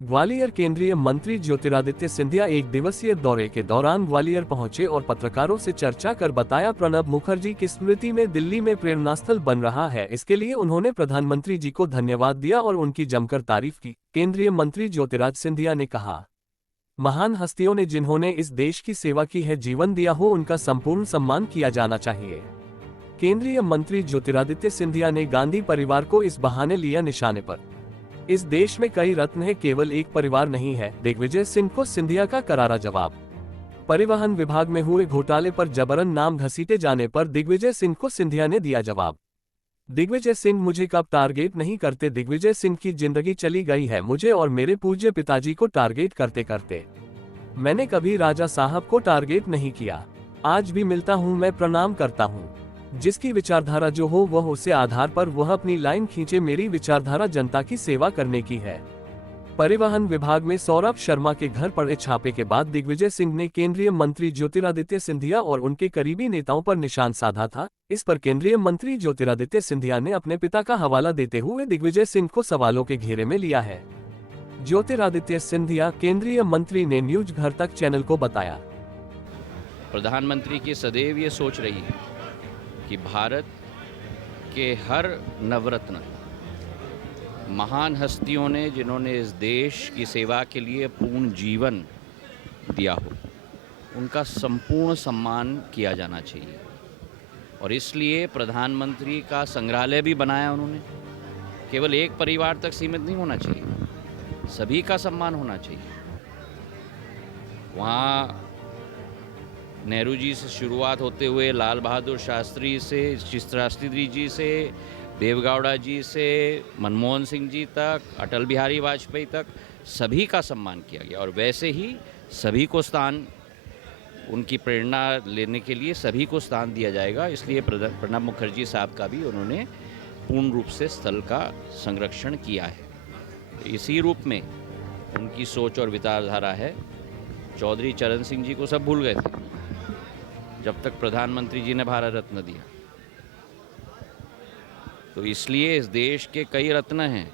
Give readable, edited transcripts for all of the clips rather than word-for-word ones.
ग्वालियर केंद्रीय मंत्री ज्योतिरादित्य सिंधिया एक दिवसीय दौरे के दौरान ग्वालियर पहुंचे और पत्रकारों से चर्चा कर बताया प्रणब मुखर्जी की स्मृति में दिल्ली में प्रेरणास्थल बन रहा है। इसके लिए उन्होंने प्रधानमंत्री जी को धन्यवाद दिया और उनकी जमकर तारीफ की। केंद्रीय मंत्री ज्योतिरादित्य सिंधिया ने कहा, महान हस्तियों ने जिन्होंने इस देश की सेवा की है, जीवन दिया हो, उनका संपूर्ण सम्मान किया जाना चाहिए। केंद्रीय मंत्री ज्योतिरादित्य सिंधिया ने गांधी परिवार को इस बहाने लिया निशाने पर। इस देश में कई रत्न है, केवल एक परिवार नहीं है, दिग्विजय सिंह को सिंधिया का करारा जवाब। परिवहन विभाग में हुए घोटाले पर जबरन नाम घसीटे जाने पर दिग्विजय सिंह को सिंधिया ने दिया जवाब। दिग्विजय सिंह मुझे कब टारगेट नहीं करते, दिग्विजय सिंह की जिंदगी चली गई है मुझे और मेरे पूज्य पिताजी को टारगेट करते करते। मैंने कभी राजा साहब को टारगेट नहीं किया। आज भी मिलता हूं, मैं प्रणाम करता हूं। जिसकी विचारधारा जो हो वह उसे आधार पर वह अपनी लाइन खींचे। मेरी विचारधारा जनता की सेवा करने की है। परिवहन विभाग में सौरभ शर्मा के घर पड़े छापे के बाद दिग्विजय सिंह ने केंद्रीय मंत्री ज्योतिरादित्य सिंधिया और उनके करीबी नेताओं पर निशान साधा था। इस पर केंद्रीय मंत्री ज्योतिरादित्य सिंधिया ने अपने पिता का हवाला देते हुए दिग्विजय सिंह को सवालों के घेरे में लिया है। ज्योतिरादित्य सिंधिया केंद्रीय मंत्री ने न्यूज घर तक चैनल को बताया, प्रधानमंत्री की सदैव ये सोच रही है कि भारत के हर नवरत्न महान हस्तियों ने जिन्होंने इस देश की सेवा के लिए पूर्ण जीवन दिया हो, उनका संपूर्ण सम्मान किया जाना चाहिए। और इसलिए प्रधानमंत्री का संग्रहालय भी बनाया उन्होंने। केवल एक परिवार तक सीमित नहीं होना चाहिए, सभी का सम्मान होना चाहिए। वहाँ नेहरू जी से शुरुआत होते हुए लाल बहादुर शास्त्री से, शास्त्री जी से, देवगौड़ा जी से, मनमोहन सिंह जी तक, अटल बिहारी वाजपेयी तक, सभी का सम्मान किया गया। और वैसे ही सभी को स्थान, उनकी प्रेरणा लेने के लिए सभी को स्थान दिया जाएगा। इसलिए प्रणब मुखर्जी साहब का भी उन्होंने पूर्ण रूप से स्थल का संरक्षण किया है। इसी रूप में उनकी सोच और विचारधारा है। चौधरी चरण सिंह जी को सब भूल गए थे जब तक प्रधानमंत्री जी ने भारत रत्न दिया। तो इसलिए इस देश के कई रत्न हैं,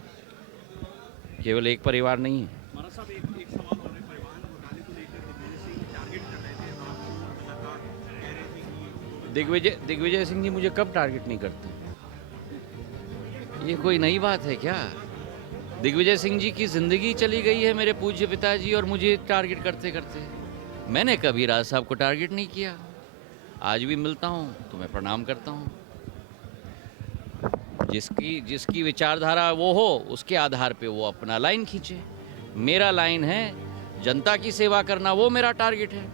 केवल एक परिवार नहीं है। महाराज साहब, एक सवाल और है। परिवहन घोटाले को लेकर दिग्विजय सिंह टारगेट कर रहे थे, लगातार कह रहे थे कि दिग्विजय सिंह जी मुझे कब टारगेट नहीं करते? ये कोई नई बात है क्या? दिग्विजय सिंह जी की जिंदगी चली गई है मेरे पूज्य पिताजी और मुझे टारगेट करते करते। मैंने कभी राज साहब को टारगेट नहीं किया। आज भी मिलता हूँ तो मैं प्रणाम करता हूँ। जिसकी विचारधारा वो हो, उसके आधार पे वो अपना लाइन खींचे। मेरा लाइन है जनता की सेवा करना, वो मेरा टारगेट है।